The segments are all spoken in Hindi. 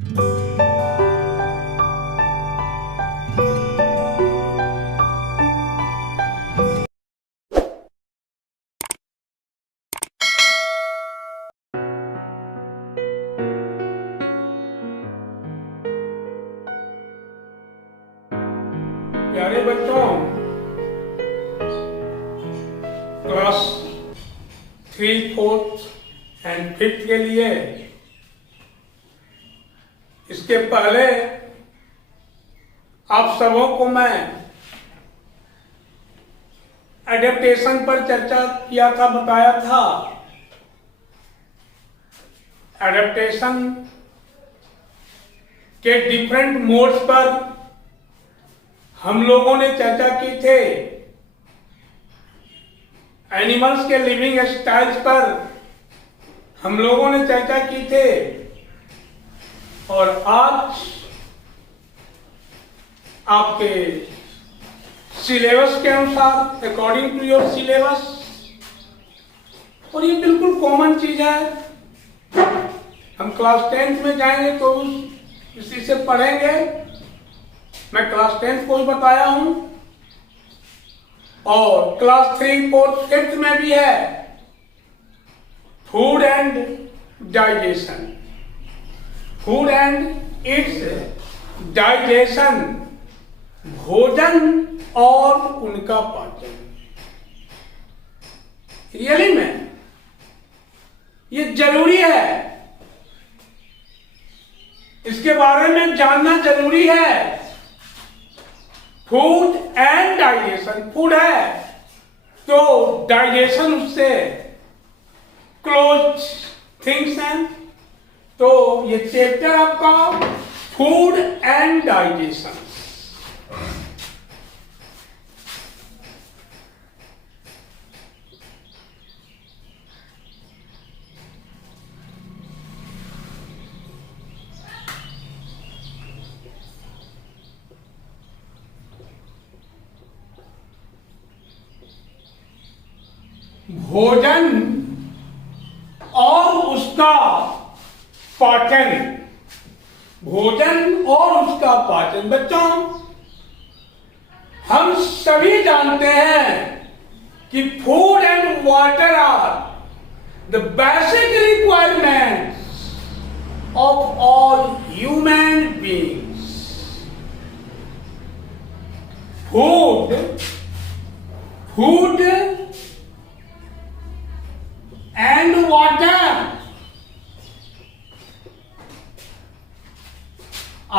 प्यारे बच्चों, क्लास 3, 4 एंड 5 के लिए इसके पहले आप सबों को मैं एडेप्टेशन पर चर्चा किया था, बताया था। एडेप्टेशन के डिफरेंट मोड्स पर हम लोगों ने चर्चा की थे। एनिमल्स के लिविंग स्टाइल्स पर हम लोगों ने चर्चा की थे। और आज आपके सिलेबस के अनुसार, अकॉर्डिंग टू योर सिलेबस, और ये बिल्कुल कॉमन चीज है, हम क्लास 10th में जाएंगे तो इसी से पढ़ेंगे। मैं क्लास 10th को ही बताया हूं, और क्लास 3, 4, 5th में भी है, food and digestion. Food and it's digestion, भोजन और उनका पाचन। रियली में ये जरूरी है, इसके बारे में जानना जरूरी है। फूड एंड डाइजेशन, फूड है तो डाइजेशन उससे क्लोज थिंग्स हैं। तो ये चैप्टर आपका फूड एंड डाइजेशन। भोजन और उसका पाचन, भोजन और उसका पाचन। बच्चों, हम सभी जानते हैं कि food and water are the basic requirements of all human beings. Food and water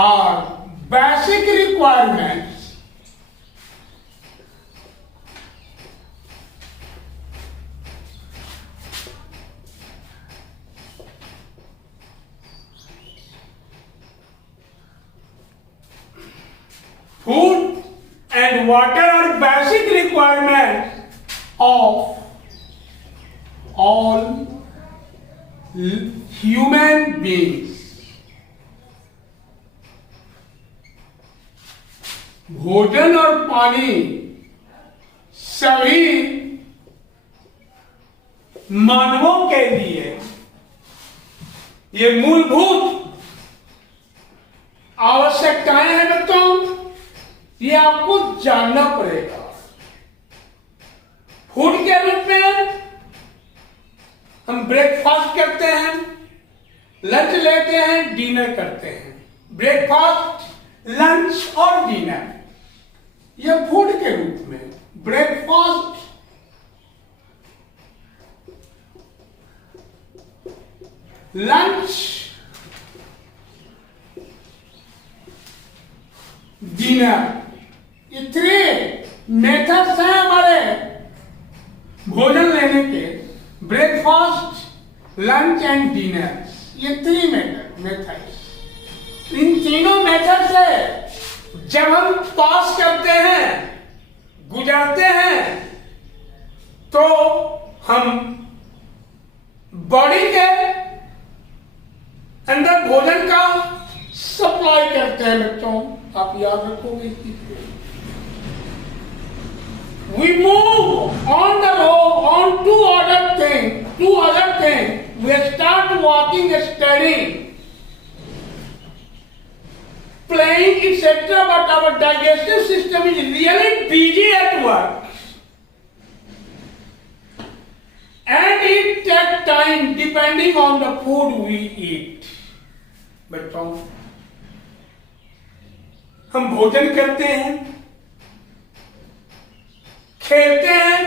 are basic requirements food and water are basic requirements of all human beings। भोजन और पानी सभी मानवों के लिए ये मूलभूत आवश्यकताएं हैं। बच्चों, ये आपको जानना पड़ेगा। फूड के रूप में हम ब्रेकफास्ट करते हैं, लंच लेते हैं, डिनर करते हैं। ब्रेकफास्ट, लंच और डिनर, यह फूड के रूप में। ब्रेकफास्ट, लंच, डिनर, ये 3 मेथड्स हैं हमारे भोजन लेने के। ब्रेकफास्ट, लंच एंड डिनर, ये 3 मेथड। इन तीनों मेथड से जब हम पास करते हैं, गुजरते हैं, तो हम बॉडी के अंदर भोजन का सप्लाई करते हैं। बच्चों, आप याद रखोगे। We move on the road on to other things. We start walking, studying. playing, etc. But our digestive system is really busy at work. And it takes time depending on the food we eat. बच्चों, हम भोजन करते हैं, खेलते हैं,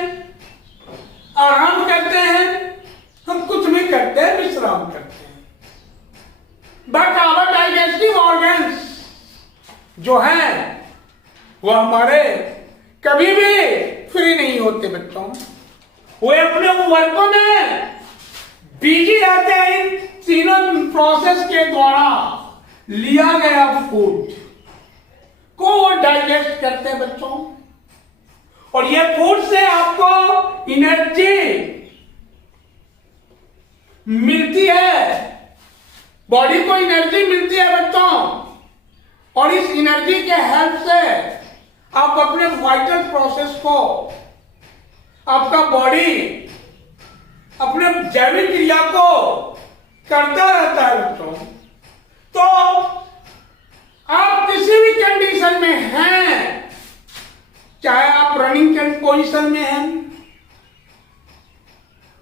आराम करते हैं, हम कुछ भी करते हैं, विश्राम करते हैं. बट आवर डाइजेस्टिव ऑर्गन्स जो हैं वो हमारे कभी भी फ्री नहीं होते बच्चों. वे अपने वर्कों में बिजी रहते हैं. इन तीनों प्रोसेस के द्वारा लिया गया फूड को वो डाइजेस्ट करते हैं बच्चों. और ये फूड से आपको एनर्जी मिलती है, बॉडी को एनर्जी मिलती है बच्चों. और इस एनर्जी के हेल्प से आप अपने वाइटल प्रोसेस को, आपका बॉडी अपने जैविक क्रिया को करता रहता है बच्चों. तो आप किसी भी कंडीशन में हैं, चाहे आप रनिंग पोजीशन में हैं,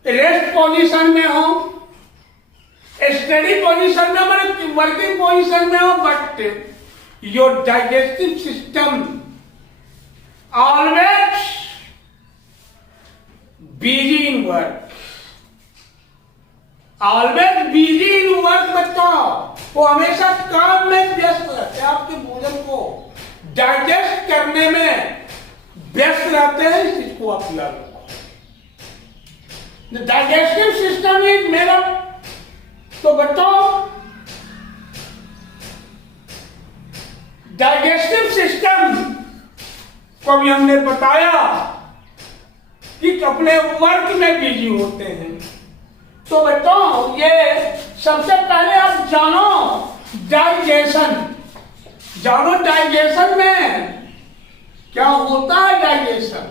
रेस्ट पोजीशन में हो, स्टडी पोजीशन में, मतलब वर्किंग पोजीशन में हो, but your digestive system always busy in work. Always busy in work बच्चों. वो हमेशा काम में व्यस्त रहते हैं, आपके भोजन को डाइजेस्ट करने में व्यस्त रहते हैं. इस चीज को आप याद रखो. Digestive system is made up. तो बच्चों, डाइजेस्टिव सिस्टम को भी हमने बताया कि अपने वर्क में बिजी होते हैं. तो बच्चों, ये सबसे पहले आप जानो डाइजेशन. जानो डाइजेशन में क्या होता है. डाइजेशन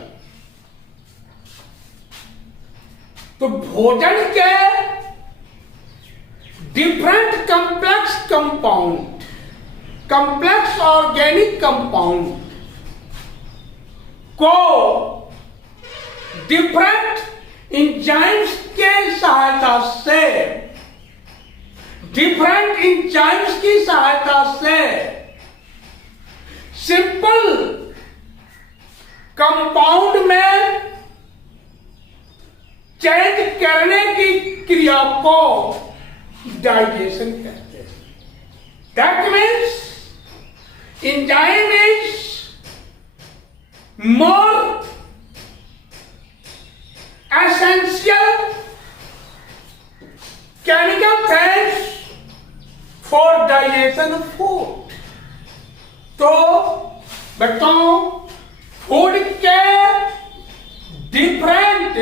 तो भोजन के different complex compound, complex organic compound को डिफरेंट इंजाइम्स के सहायता से, डिफरेंट इंजाइम्स की सहायता से सिंपल कंपाउंड में चेंज करने की क्रिया को डाइजेशन कहते हैं. That means enzyme is more essential chemical things for digestion of food. तो बच्चों, फूड के different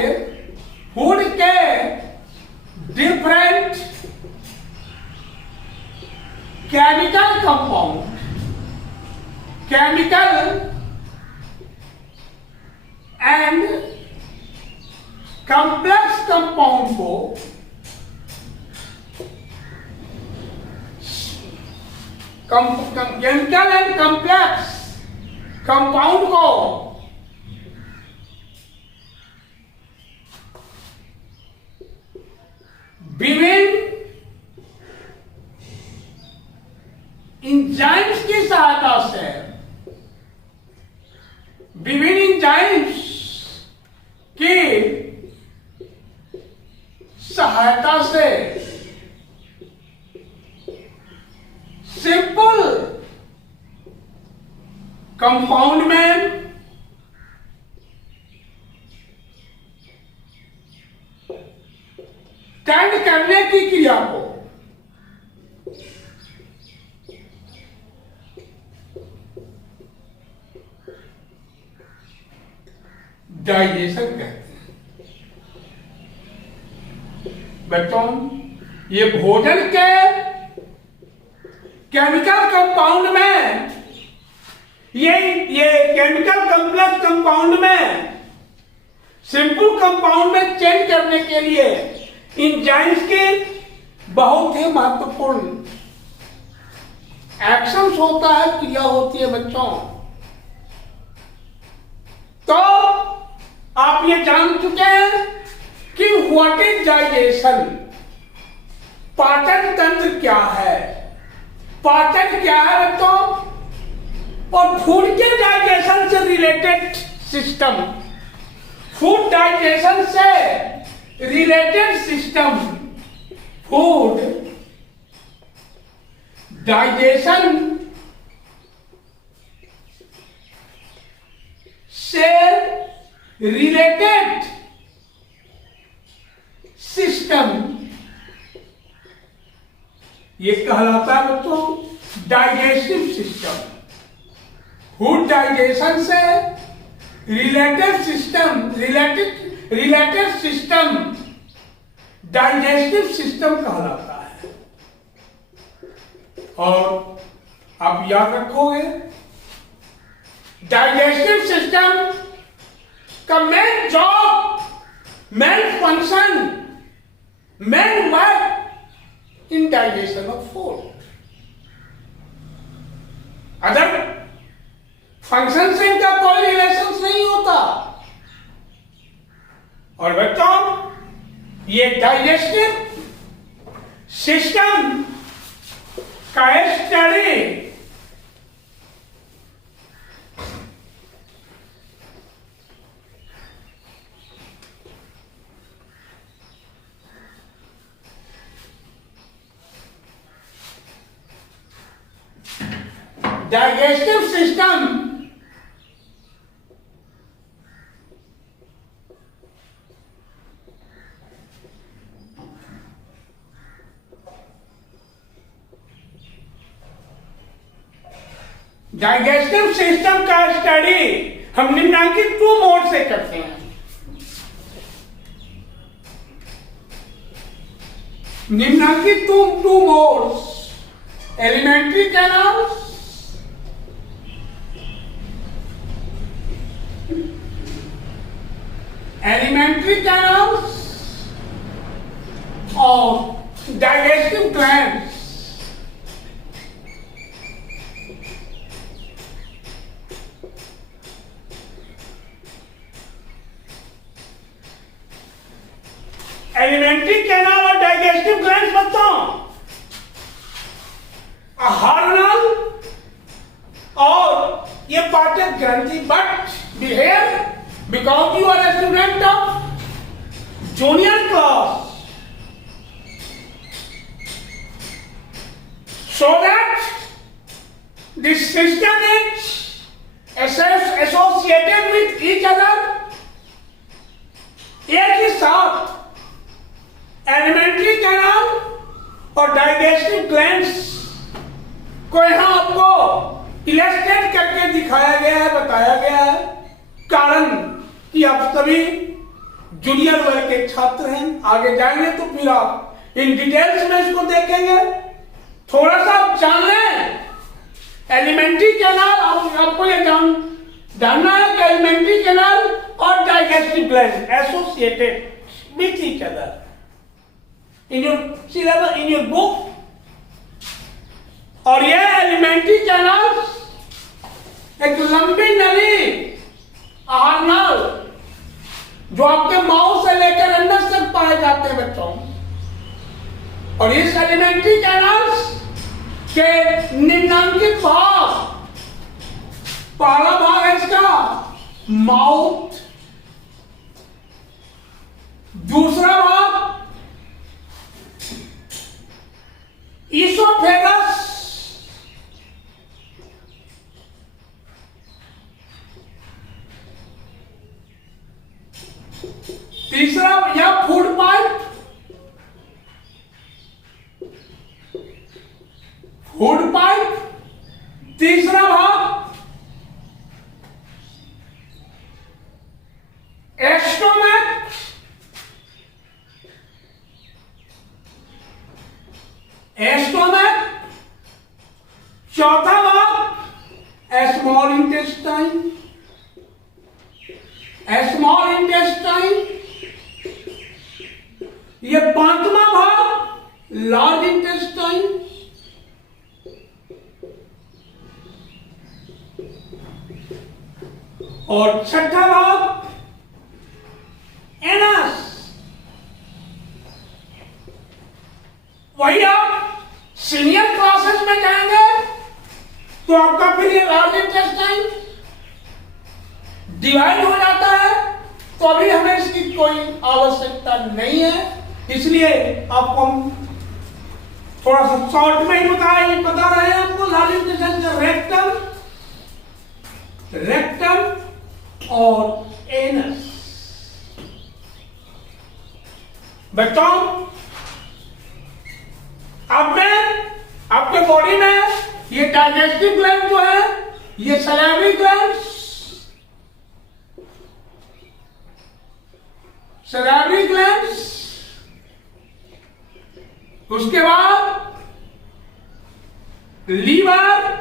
chemical compound, chemical and complex compound को chemical and complex compound को विभिन्न इंजाइम्स की सहायता से, विभिन्न इंजाइम्स की सहायता से सिंपल कंपाउंड में टर्न करने की क्रिया को डाइजेशन कहते हैं. बच्चों, ये भोजन के केमिकल कंपाउंड में, ये केमिकल कॉम्प्लेक्स कंपाउंड में सिंपल कंपाउंड में चेंज करने के लिए इंजाइम्स की बहुत ही महत्वपूर्ण एक्शंस होता है, क्रिया होती है बच्चों। तो आप ये जान चुके हैं कि व्हाट इज डाइजेशन, पाचन तंत्र क्या है, पाचन क्या है बच्चों, और फूड के डाइजेशन से रिलेटेड सिस्टम, फूड डाइजेशन से रिलेटेड सिस्टम, फूड डाइजेशन से रिलेटेड सिस्टम, ये कहलाता है बच्चों डाइजेस्टिव सिस्टम। फूड डाइजेशन से related system, related system digestive system कहलाता है। और आप याद रखोगे डाइजेस्टिव सिस्टम का main job, main function, main work in digestion of food. Other function से इनका कोई रिलेशन नहीं होता। और बच्चों ये डाइजेस्टिव सिस्टम का study digestive system digestive system का स्टडी हम निम्नलिखित 2 मोड से करते हैं। निम्नलिखित 2 मोड्स, एलिमेंट्री कैनाल्स और डाइजेस्टिव ग्लैंड्स। एलिमेंट्री कैनाल और डाइजेस्टिव ग्लैंड्स बताओ हार्मोनल और ये पाचक ग्रंथि, but behave because you are a student of junior class, so that this system is associated with each other। एक ही साथ एलिमेंट्री कैनाल और डाइजेस्टिव ग्लैंड्स को यहां आपको इलस्ट्रेट करके दिखाया गया है, बताया गया है। कारण कि आप सभी जूनियर वर्ग के छात्र हैं, आगे जाएंगे तो फिर आप इन डिटेल्स में इसको देखेंगे। थोड़ा सा आप जान लें एलिमेंट्री कैनाल, आपको ये जानना है कि एलिमेंट्री कैनाल और digestive gland associated with each other in your syllabus, in your book. और ये एलिमेंट्री कैनाल एक लंबी नली आहारनाल जो आपके माउथ से लेकर अंडर तक पाए जाते हैं बच्चों। और इस एलिमेंट्री कैनाल्स के निम्नलिखित भाग, पहला भाग है इसका माउथ, दूसरा भाग ईसोफेगस, तीसरा या फूड पाइप, तीसरा भाग एस्टोमक, चौथा भाग स्मॉल इंटेस्टाइन, ये पांचवा भाग लार्ज इंटेस्टाइन, और छठा भाग एनस। वही आप सीनियर क्लासेस में जाएंगे तो आपका फिर ये लार्ज इंटेस्टाइन डिवाइड हो जाता है, तो अभी हमें इसकी कोई आवश्यकता नहीं है। इसलिए आपको हम थोड़ा सा शॉर्ट में ही बता रहे हैं आपको लार्ज इंटेस्टाइन का रेक्टम और एनस। बच्चों, अब में आपके बॉडी में ये डाइजेस्टिव ग्लैंड जो है, ये सैलिवरी ग्लैंड, सैलिवरी ग्लैंड, उसके बाद लीवर,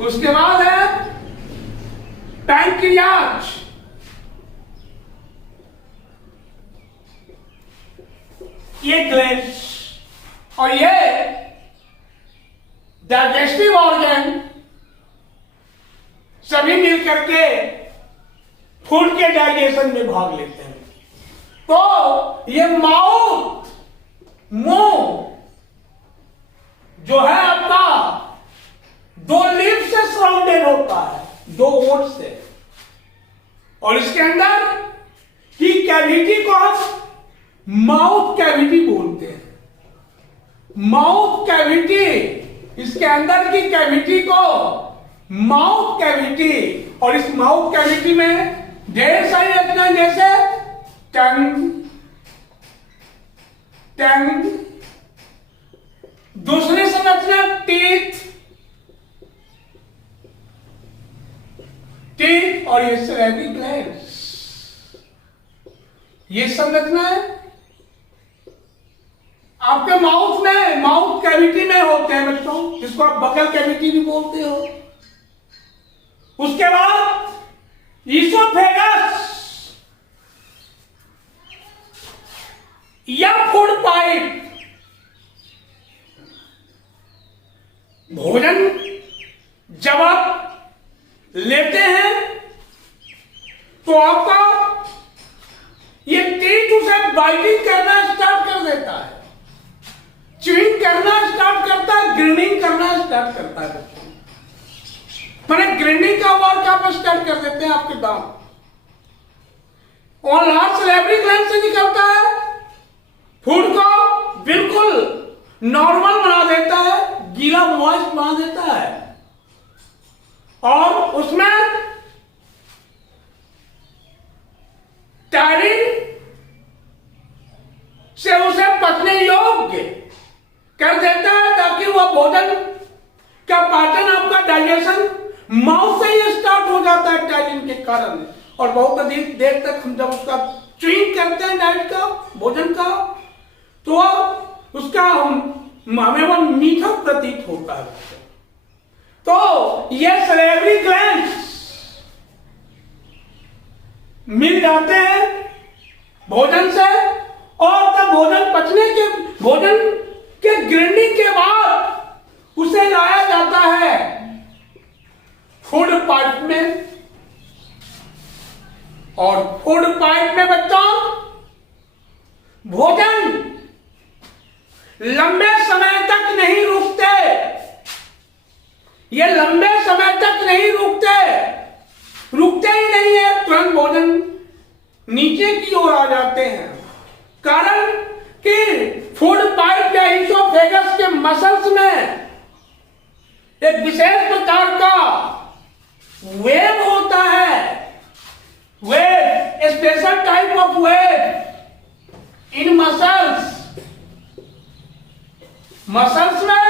उसके बाद है पैंक्रियाज, ये ग्लैंड और ये डाइजेस्टिव ऑर्गन सभी मिलकर के फूड के डाइजेशन में भाग लेते हैं। तो ये माउथ, मुंह जो है आपका दो लिप से सराउंडेड होता है, दो ओठ से, और इसके अंदर की कैविटी को हम माउथ कैविटी बोलते हैं। माउथ कैविटी, इसके अंदर की कैविटी को माउथ कैविटी, और इस माउथ कैविटी में ढेर सारी रचनाएं जैसे टंग, दूसरी संरचना टीथ, और ये सैलिवरी ग्लैंड्स, ये संरचना है आपके माउथ में, माउथ कैविटी में होते हैं बच्चों, जिसको आप बकल कैविटी भी बोलते हो। उसके बाद ईसोफेगस या फूड पाइप, भोजन जब आप लेते हैं तो आपका ये टीथ उसे बाइटिंग करना स्टार्ट कर देता है, च्यूइंग करना स्टार्ट करता है, ग्रिनिंग करना स्टार्ट करता है बच्चों। मैंने ग्रिनिंग का वर्क आप स्टार्ट कर देते हैं आपके दांत, और लार्ज सैलिवरी ग्लैंड से निकलता है, फूड को बिल्कुल नॉर्मल बना देता है, गीला मॉइस्ट बना देता है, और उसमें टैरिन से उसे पचने योग्य कर देता है, ताकि वह भोजन का पाचन, आपका डाइजेशन माउथ से ही स्टार्ट हो जाता है टैरिन के कारण। और बहुत अधिक देर तक हम जब उसका च्यूइंग करते हैं डाइट का, भोजन का, तो उसका हमें वो मीठा प्रतीत होता है। तो ये सैलिवरी ग्लैंड्स मिल जाते हैं भोजन से, और तब भोजन के ग्राइंडिंग के बाद उसे लाया जाता है फूड पाइप में, और फूड पाइप में बच्चों भोजन लंबे समय तक नहीं रुकते, ये लंबे समय तक नहीं रुकते ही नहीं है, तुरंत भोजन नीचे की ओर आ जाते हैं। कारण कि फूड पाइप या ईसोफेगस के मसल्स में एक विशेष प्रकार का वेव होता है, wave, special type of wave in muscles में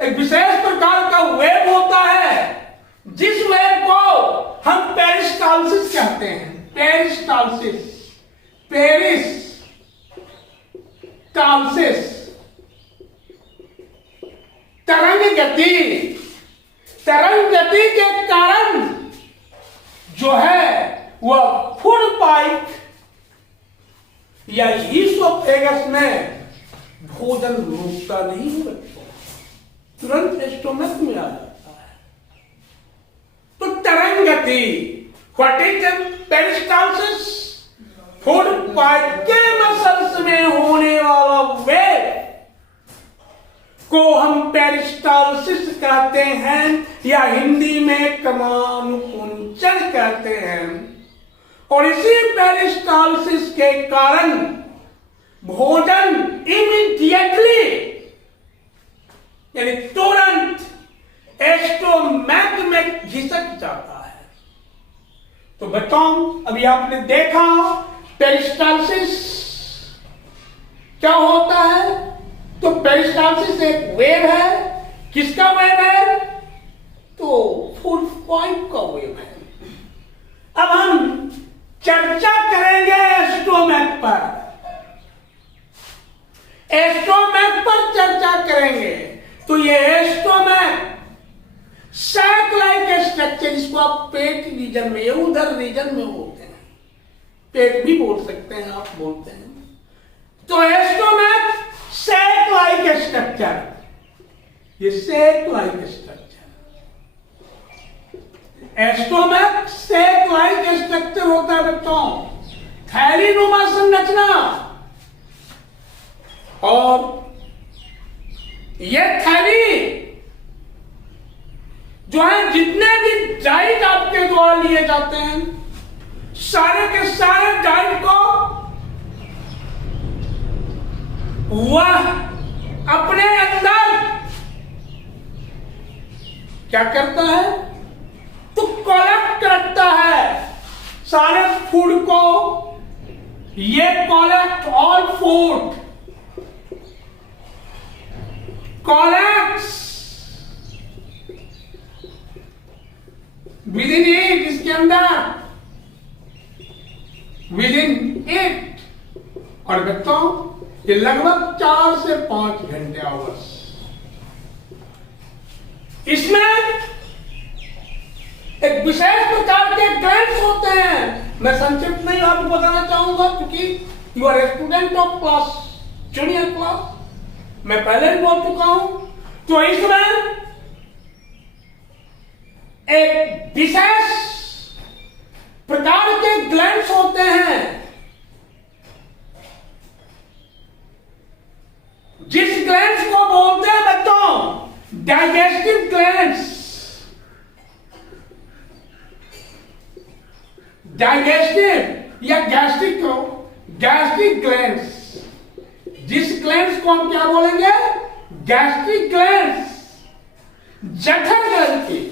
एक विशेष प्रकार का वेव होता है, जिस वेव को हम पेरिस्टाल्सिस कहते हैं। पेरिस्टाल्सिस तरंग गति के कारण जो है वह फूड पाइप या ईसोफेगस में भोजन रुकता नहीं बच्चों, तुरंत स्टोमक में आ जाता है। तरंगति। What is peristalsis? Food pipe के मसल्स में होने वाला वेव को हम पेरिस्टालसिस कहते हैं, या हिंदी में कमानुकुंचन कहते हैं। और इसी पेरिस्टालसिस के कारण भोजन इमीडिएटली यानी तुरंत एस्टोमैक में घिसक जाता है। तो बताओ, अभी आपने देखा पेरिस्टालसिस क्या होता है। तो पेरिस्टालसिस एक वेव है। किसका वेव है? तो फूड पाइप का वेव है। अब हम चर्चा करेंगे एस्टोमैक पर। एस्टोमैक पर चर्चा करेंगे। तो ये एस्टोमैक सैक लाइक स्ट्रक्चर, जिसको आप पेट रीजन में, उधर रीजन में बोलते हैं, पेट भी बोल सकते हैं, आप बोलते हैं। तो एस्टोमैक सैक लाइक स्ट्रक्चर, ये sac like structure, stomach sac like structure होता है बच्चों, थैली नुमा संरचना। और ये थैली जो है, जितने भी डाइट आपके द्वारा लिए जाते हैं, सारे के सारे डाइट को वह अपने अंदर क्या करता है? तो कलेक्ट करता है सारे फूड को। ये collect all food, collects with in it, इसके अंदर, विद इन इट। और बच्चों, ये लगभग 4 से 5 घंटे आवर्स। इसमें एक विशेष प्रकार के ग्लैंड्स होते हैं। मैं संक्षिप्त नहीं आपको बताना चाहूंगा, क्योंकि you are a student of class, junior class, मैं पहले भी बोल चुका हूं। तो इसमें एक विशेष प्रकार के ग्लैंड्स होते हैं, जिस ग्लैंड्स को बोलते हैं बच्चों डाइजेस्टिव ग्लैंड्स। डाइजेस्टिव या गैस्ट्रिक को, गैस्ट्रिक ग्लैंड्स, जिस ग्लैंड्स को हम क्या बोलेंगे? गैस्ट्रिक ग्लैंड्स, जठर ग्रंथि।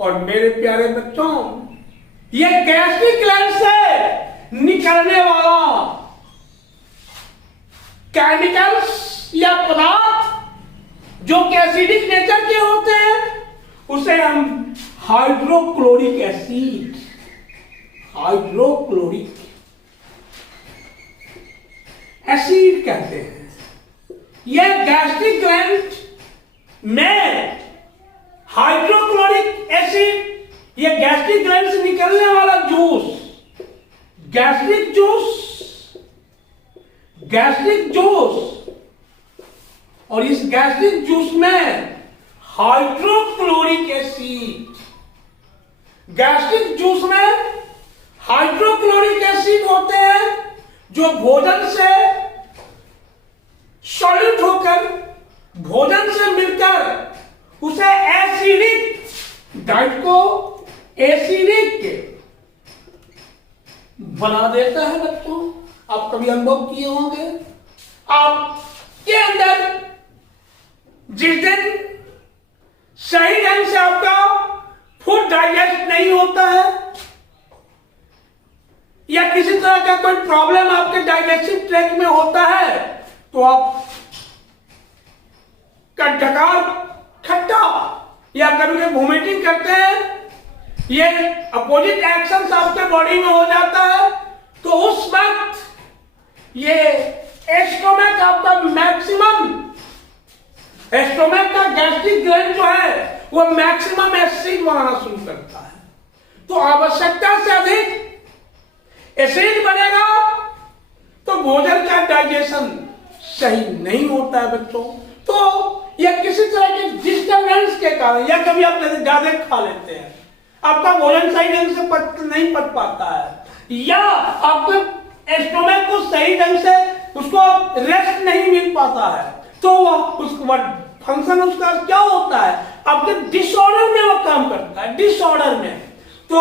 और मेरे प्यारे बच्चों, ये गैस्ट्रिक ग्लैंड से निकलने वाला केमिकल्स या पदार्थ जो कि एसिडिक नेचर के होते हैं, उसे हम हाइड्रोक्लोरिक एसिड, हाइड्रोक्लोरिक एसिड कहते हैं। यह गैस्ट्रिक ग्लैंड में हाइड्रोक्लोरिक एसिड, यह गैस्ट्रिक ग्लैंड से निकलने वाला juice, gastric juice, gastric juice, और इस गैस्ट्रिक जूस में हाइड्रोक्लोरिक एसिड, गैस्ट्रिक जूस में हाइड्रोक्लोरिक एसिड होते हैं, जो भोजन से सॉल्यूट होकर, भोजन से मिलकर उसे एसिडिक, डाइट को एसिडिक बना देता है। बच्चों, आप कभी अनुभव किए होंगे, आपके अंदर जिस दिन सही ढंग से आपका फूड डाइजेस्ट नहीं होता है, या किसी तरह का कोई प्रॉब्लम आपके डाइजेस्टिव ट्रैक्ट में होता है, तो आप का डकार खट्टा या कभी वोमिटिंग करते हैं, ये अपोजिट एक्शंस आपके बॉडी में हो जाता है। तो उस वक्त ये एस्टोमैक आपका मैक्सिमम, एस्टोमैक का गैस्ट्रिक ग्लैंड जो है वो मैक्सिमम एसिड बनाना शुरू करता है। तो आवश्यकता से अधिक एसिड बनेगा तो भोजन का डाइजेशन सही नहीं होता है बच्चों। तो या किसी तरह के डिस्टर्बेंस के कारण, या कभी आप ज्यादा खा लेते हैं, आपका भोजन सही ढंग से नहीं पच पाता है, या आपके स्टोमक को सही ढंग से उसको रेस्ट नहीं मिल पाता है, तो उसका फंक्शन उसका क्या होता है, आपके डिसऑर्डर में वो काम करता है, डिसऑर्डर में। तो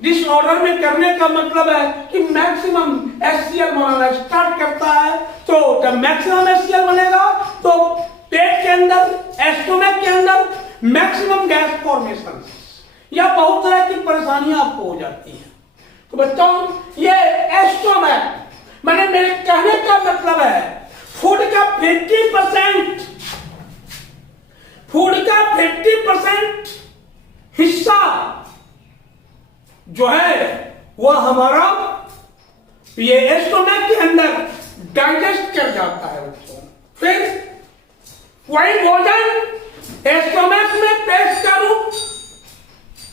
डिसऑर्डर में करने का मतलब है कि मैक्सिमम HCl बनाना स्टार्ट करता है। तो जब मैक्सिमम HCl बनेगा तो पेट के अंदर, स्टोमक के अंदर मैक्सिमम गैस फॉर्मेशन या बहुत तरह की परेशानियां आपको हो जाती हैं। तो बच्चों, ये स्टोमक, मैंने मेरे कहने का मतलब है फूड का 50% हिस्सा जो है वह हमारा ये स्टोमक के अंदर डाइजेस्ट कर जाता है बच्चों। फिर वही भोजन स्टोमक में पेस्ट का रूप,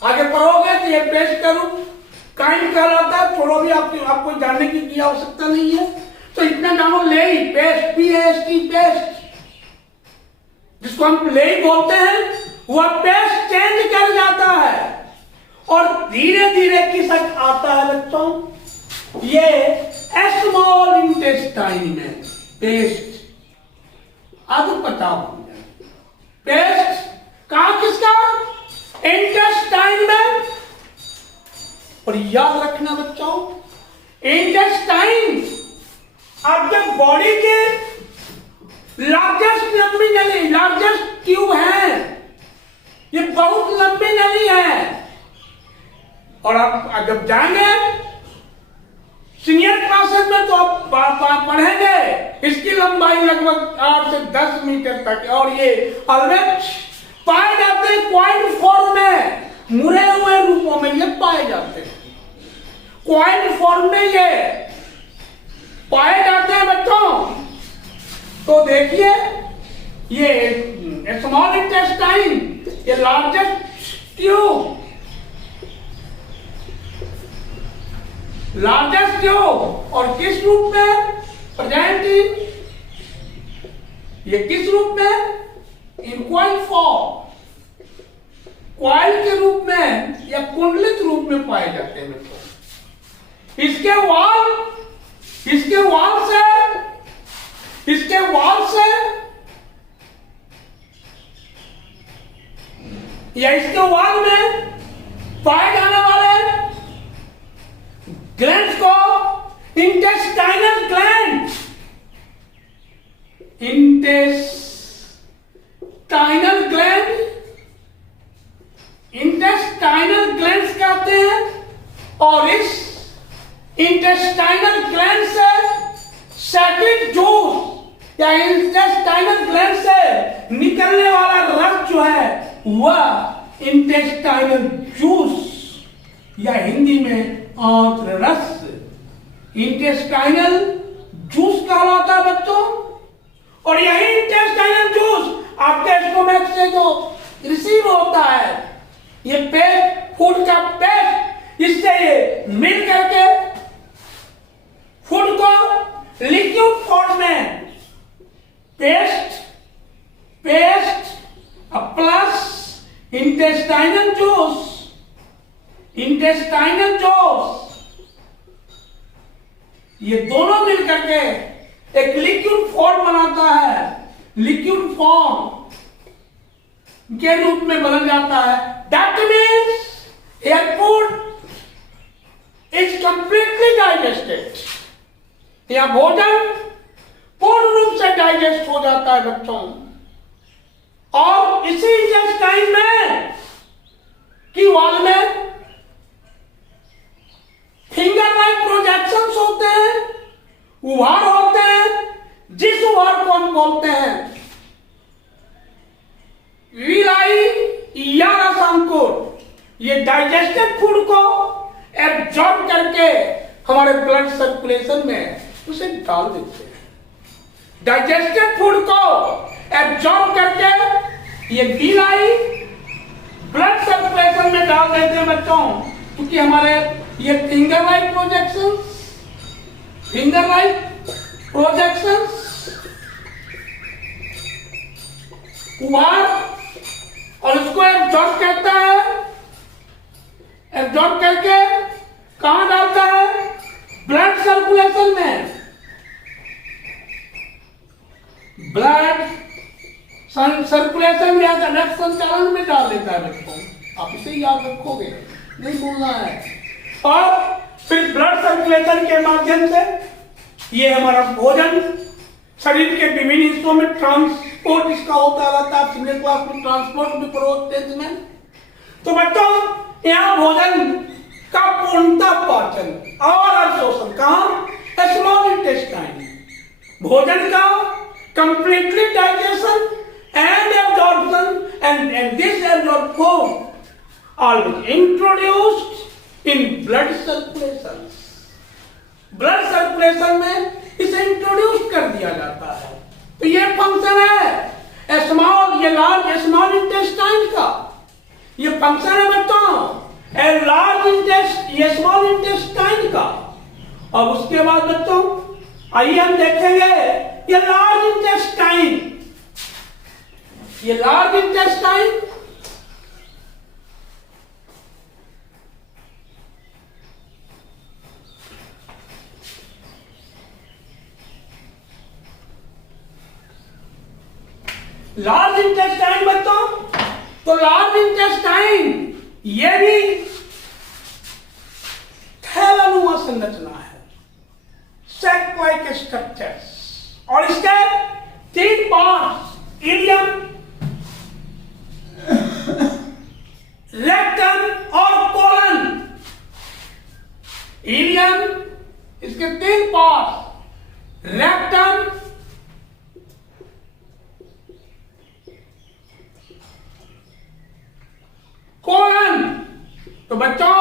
आगे पढ़ोगे तो ये पेस्ट का रूप काइंड कहलाता है। थोड़ा भी आपको जानने की आवश्यकता नहीं है, तो इतना जानो, लेई पेस्ट, PAST पेस्ट, जिसको हम लेई बोलते हैं, वह पेस्ट चेंज कर जाता है और धीरे धीरे किसक आता है बच्चों, ये स्मॉल इंटेस्टाइन में पेस्ट। अब पता पेस्ट कहां, किसका, इंटेस्टाइन में। और याद रखना बच्चों, इंटेस्टाइन आपके बॉडी के लार्जेस्ट लंबी नली, लार्जेस्ट ट्यूब है, ये बहुत लंबी नली है। और आप जब जाएंगे सीनियर क्लासेस में तो आप पढ़ेंगे इसकी लंबाई लगभग 8 से 10 मीटर तक, और ये ऑलवेज पाए जाते हैं क्वाइन फॉर्म में, मुड़े हुए रूपों में ये पाए जाते हैं, क्वाइन फॉर्म में ये पाए जाते हैं बच्चों। तो देखिए, ये स्मॉल इंटेस्टाइन, ये लार्जेस्ट ट्यूब, और किस रूप में प्रेजेंट इन, ये किस रूप में, इन क्वाइल फॉर्म, क्वाइल के रूप में या कुंडलित रूप में पाए जाते हैं बच्चों। इसके वाल से या इसके वाल में पाए जाने वाले ग्लैंड्स को इंटेस्टाइनल ग्लैंड, इंटेस्टाइनल ग्लैंड्स कहते हैं। और इस इंटेस्टाइनल ग्लैंड से सेक्रेट जूस या इंटेस्टाइनल ग्लैंड से निकलने वाला रस जो है वह इंटेस्टाइनल जूस या हिंदी में आंत्र रस, इंटेस्टाइनल जूस कहलाता है बच्चों। और यही इंटेस्टाइनल जूस आपके स्टोमक से जो रिसीव होता है, ये पेस्ट, फूड का पेस्ट, इससे ये मिल करके फूड को लिक्विड फॉर्म में पेस्ट प्लस इंटेस्टाइनल जूस, ये दोनों मिलकर के एक लिक्विड फॉर्म बनाता है, लिक्विड फॉर्म के रूप में बदल जाता है। That means your food is completely digested, या भोजन पूर्ण रूप से डाइजेस्ट हो जाता है बच्चों। और इसी इंटेस्टाइन में की वॉल में फिंगर लाइक प्रोजेक्शंस होते हैं, उभार होते हैं, जिस उभार को हम बोलते हैं विलाई या रसांकुर। ये डाइजेस्टेड फूड को एब्जॉर्ब करके हमारे ब्लड सर्कुलेशन में उसे डाल देते हैं। डाइजेस्टेड फूड को एब्जॉर्ब करके ये विलाई ब्लड सर्कुलेशन में डाल देते हैं बच्चों, क्योंकि हमारे ये फिंगर लाइक प्रोजेक्शंस कुआर, और उसको एब्जॉर्ब करता है, एब्जॉर्ब करके कहां डालता है? ब्लड सर्कुलेशन में। ब्लड सर्कुलेशन या रक्त संचालन में डाल देता है बच्चों। आप इसे याद रखोगे, नहीं भूलना है। और फिर ब्लड सर्कुलेशन के माध्यम से ये हमारा भोजन शरीर के विभिन्न हिस्सों में ट्रांसपोर्ट इसका होता रहता है। सिग्नल क्लास में ट्रांसपोर्ट भी प्रोसेस में। तो बच्चों यहाँ भोजन का पूर्णतः पाचन और अवशोषण कहाँ? Small intestine. भोजन का completely digestion and absorption and this absorbed food always introduced in blood circulation. Blood circulation में इसे इंट्रोड्यूस कर दिया जाता है। तो ये फंक्शन है स्मॉल, ये लार्ज स्मॉल इंटेस्टाइन का ये फंक्शन है बच्चों। लार्ज ये स्मॉल इंटेस्टाइन का। और उसके बाद बच्चों आइए हम देखेंगे ये लार्ज इंटेस्टाइन, ये लार्ज इंटेस्टाइन लार्ज इंटेस्टाइन बच्चों, तो लार्ज इंटेस्टाइन ये भी थैलानुमा संरचना है, सैक लाइक स्ट्रक्चर्स। और इसके 3 पार्ट्स, इलियम, रेक्टम और कोलन। इलियम, इसके 3 पार्ट, रेक्टम, कोलन। तो बच्चों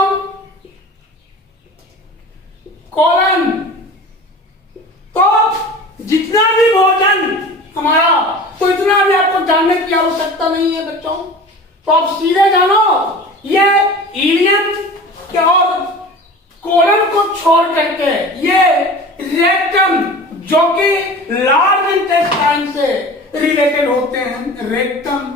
कोलन, तो जितना भी भोजन हमारा, तो इतना भी आपको जानने की आवश्यकता नहीं है बच्चों। तो आप सीधे जानो ये इलियम के और कोलन को छोड़ करके ये रेक्टम जो कि लार्ज इंटेस्टाइन से रिलेटेड होते हैं। Rectum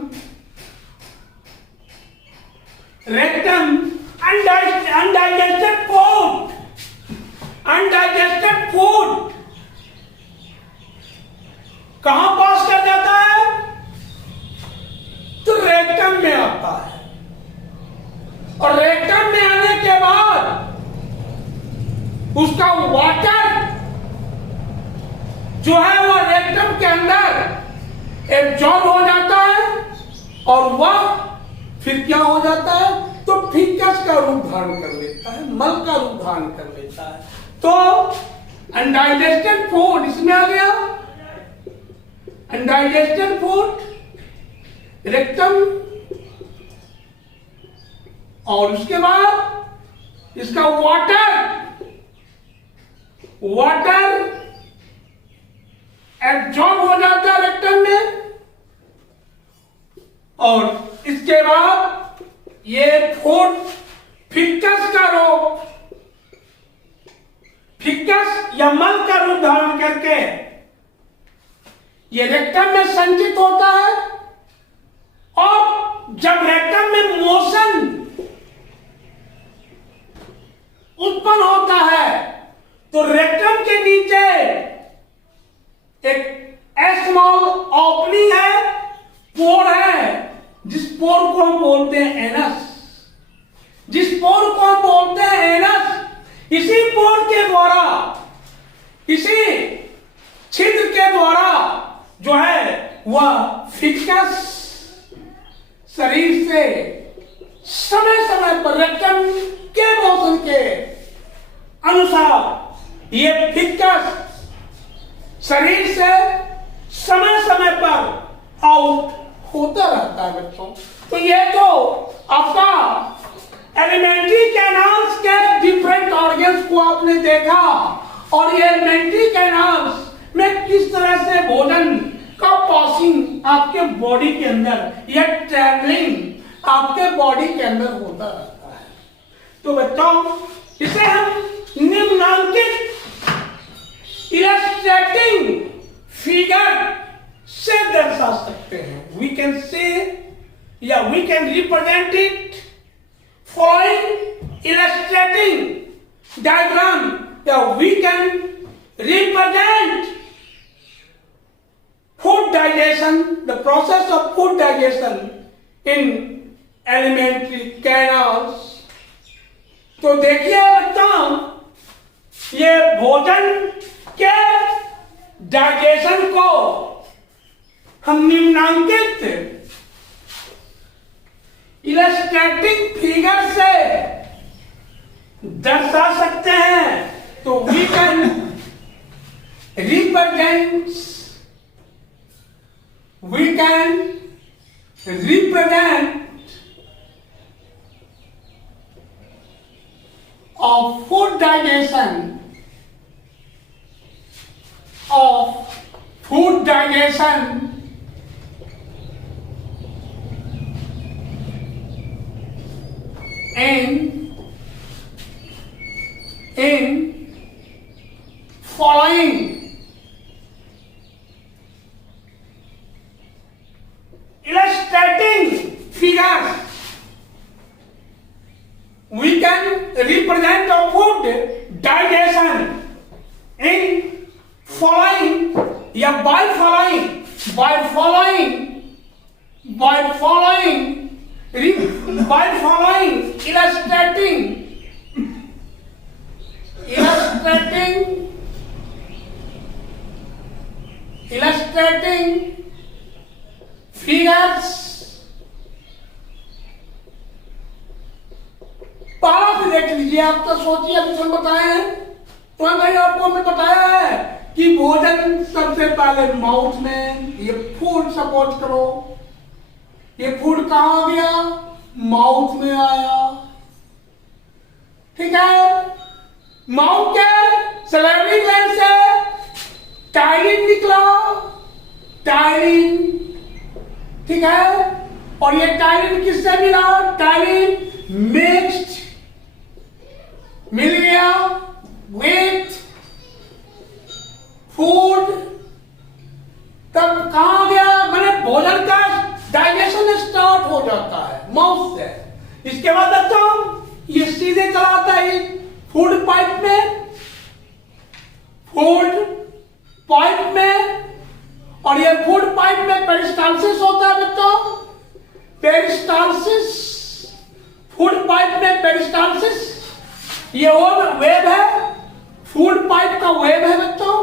undigested food, undigested food कहां पास कर जाता है? तो रेक्टम में आता है। और रेक्टम में आने के बाद उसका वाटर जो है वो रेक्टम के अंदर एब्जॉर्ब हो जाता है और वह फिर क्या हो जाता है? तो फीकस का रूप धारण कर लेता है, मल का रूप धारण कर लेता है। तो अनडाइजेस्टेड फूड इसमें आ गया, अनडाइजेस्टेड फूड रेक्टम, और उसके बाद इसका वाटर एब्जॉर्ब हो जाता है रेक्टम में। और इसके बाद ये फूड फिकस का रूप, फिकस या मल का रूप धारण करके ये रेक्टम में संचित होता है। और जब रेक्टम में मोशन उत्पन्न होता है तो रेक्टम के नीचे एक स्मॉल ओपनिंग है, पोर है, जिस पोर को हम बोलते हैं एनस। जिस पोर को हम बोलते हैं एनस, इसी पोर के द्वारा, इसी छिद्र के द्वारा जो है वह फिकस शरीर से समय समय पर रेक्टम के मोशन के अनुसार ये फिकस शरीर से समय समय पर आउट होता रहता है बच्चों। तो ये तो आपका एलिमेंट्री कैनाल्स के डिफरेंट ऑर्गन्स को आपने देखा, और ये एलिमेंट्री कैनाल्स में किस तरह से भोजन का पासिंग आपके बॉडी के अंदर या ट्रैवलिंग आपके बॉडी के अंदर होता रहता है। तो बच्चों इसे हम निम्नांकित इलस्ट्रेटिंग फिगर से दर्शा दर्शा सकते हैं. We can say, या we can represent it following illustrating diagram. या we can represent food digestion, the process of food digestion in alimentary canals. तो देखिए बच्चों, ये भोजन के डाइजेशन को हम निम्नांकित इलस्ट्रेटिंग फिगर से दर्शा सकते हैं. तो we can represent of food digestion in following illustrating figures. We can represent the food digestion in following, या by following illustrating figures. पारा से देख लीजिए. आप तो सोचिए, अभी हम बताए हैं, तो भाई आपको हमने बताया है कि भोजन सबसे पहले माउथ में, ये फूड सपोज करो, ये फूड कहाँ गया? माउथ में आया. ठीक है. माउथ के सैलिवरी ग्लैंड से टाइलिन निकला, टाइलिन. ठीक है. और ये टाइलिन किससे मिला? टाइलिन मिक्स्ड मिल गया विथ फूड. तब कहां गया? मैंने भोजन का डाइजेशन स्टार्ट हो जाता है माउथ से. इसके बाद बच्चों ये सीधे चलाता है फूड पाइप में, और ये फूड पाइप में पेरिस्टाल्सिस होता है बच्चों. पेरिस्टाल्सिस, फूड पाइप में पेरिस्टाल्सिस, ये वो वेब है, फूड पाइप का वेब है बच्चों.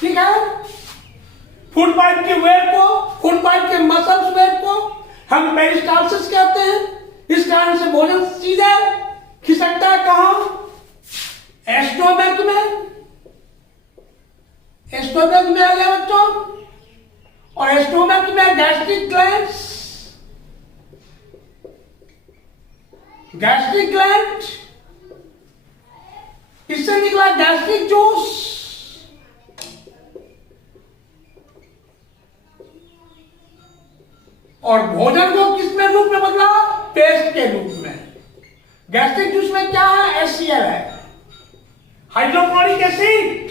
ठीक है. फूड पाइप के वेब को, फूड पाइप के मसल्स वेब को हम पेरिस्टाल्सिस कहते हैं. इस कारण से भोजन सीधे खिसकता है कहां? एस्टोमक में. एस्टोमक में आ गया बच्चों. और एस्टोमक में गैस्ट्रिक ग्लैंड, इससे निकला गैस्ट्रिक जूस. और भोजन को किस में रूप में बदला? पेस्ट के रूप में. गैस्ट्रिक जूस में क्या है? HCl है, हाइड्रोक्लोरिक एसिड.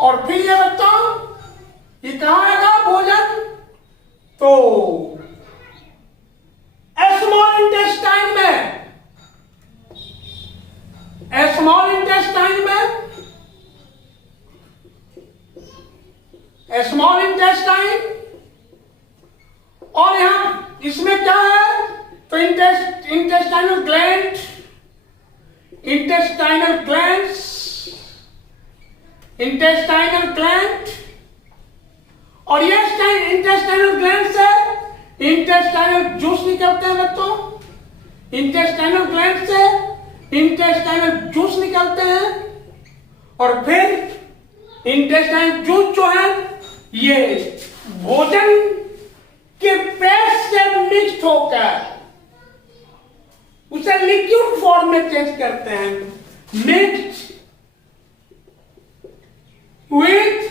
और फिर ये बच्चों ये कहां आएगा भोजन? तो स्मॉल इंटेस्टाइन में, स्मॉल इंटेस्टाइन. और यहां इसमें क्या है? तो इंटेस्टाइनल ग्लैंड. और ये इंटेस्टाइनल ग्लैंड से इंटेस्टाइनल जूस निकलते हैं बच्चों. इंटेस्टाइनल ग्लैंड से इंटेस्टाइनल जूस निकलते हैं. और फिर इंटेस्टाइनल जूस जो है ये भोजन के पेस्ट से मिक्स होकर उसे लिक्विड फॉर्म में चेंज करते हैं. Mixed with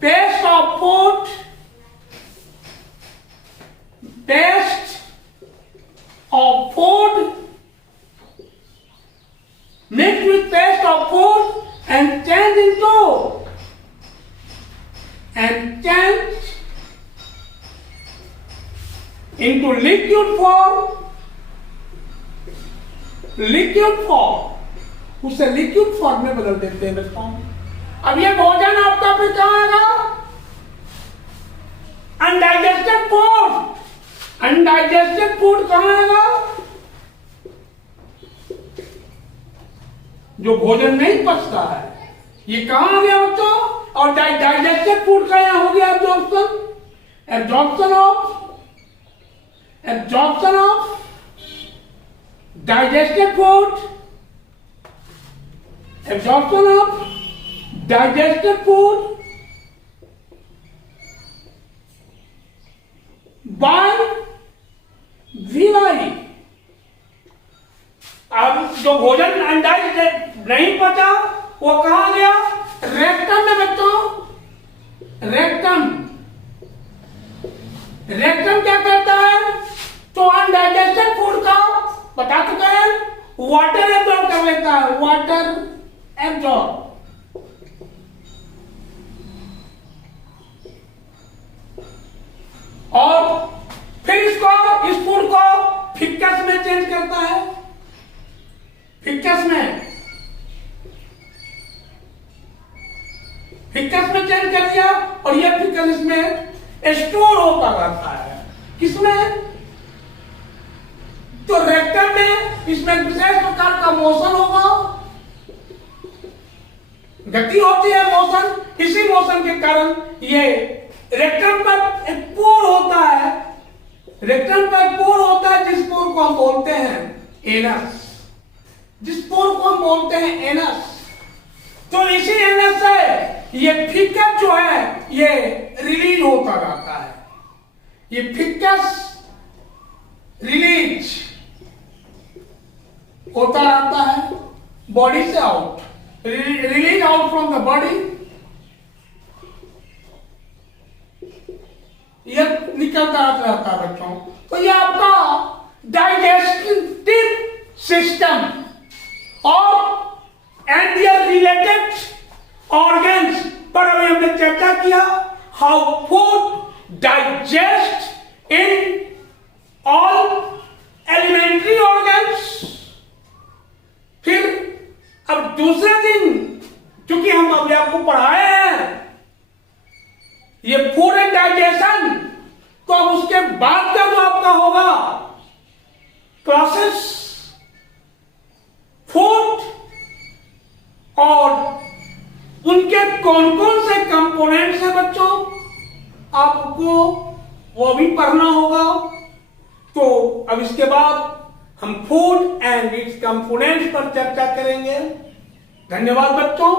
paste of food, mixed with paste of food and change into liquid form, उसे लिक्विड फॉर्म में बदल देते हैं बच्चों। अब ये भोजन आपका फिर कहां आएगा? Undigested food. अनडाइजेस्टेड फूड कहां आएगा? जो भोजन नहीं पचता है, ये कहां आ गया बच्चों? और डाइजेस्टेड फूड का यहां हो गया absorption of digested food, absorption of digested food by villi। अब जो भोजन अनडाइजेस्टेड नहीं पचा वो कहां गया? रेक्टम में बच्चों। रेक्टम क्या करता है? तो अनडाइजेस्टेड फूड का बता चुके हैं, वाटर एब्जॉर्ब कर लेता है, वाटर एब्जॉर्ब। और फिर इस फूड को फिक्कस में चेंज करता है। फिक्कस में चेंज कर दिया और यह फिक्कस इसमें स्टोर होता रहता है। किसमें? तो रेक्टम में इसमें विशेष प्रकार का मोशन होगा, गति होती है मोशन। इसी मोशन के कारण ये रेक्टम पर एक पोर होता है, रेक्टम पर एक पोर होता है जिस पोर को हम बोलते हैं एनस। तो इसी एनस से ये फिक्कस जो है ये रिलीज होता रहता है। ये फिक्कस रिलीज होता रहता है बॉडी से out, release out from the body. यह निकलता रहता है बच्चों। तो ये आपका डाइजेस्टिव सिस्टम और एंड दियर रिलेटेड ऑर्गन्स पर अभी हमने चर्चा किया। How food digest in all alimentary organs. फिर अब दूसरे दिन क्योंकि हम अभी आपको पढ़ाए हैं ये फूड एंड डाइजेशन, तो अब उसके बाद का जो आपका होगा प्रोसेस फूड और उनके कौन कौन से कंपोनेंट्स हैं बच्चों, आपको वो भी पढ़ना होगा। तो अब इसके बाद हम फूड एंड इट्स कंपोनेंट्स पर चर्चा करेंगे। धन्यवाद बच्चों।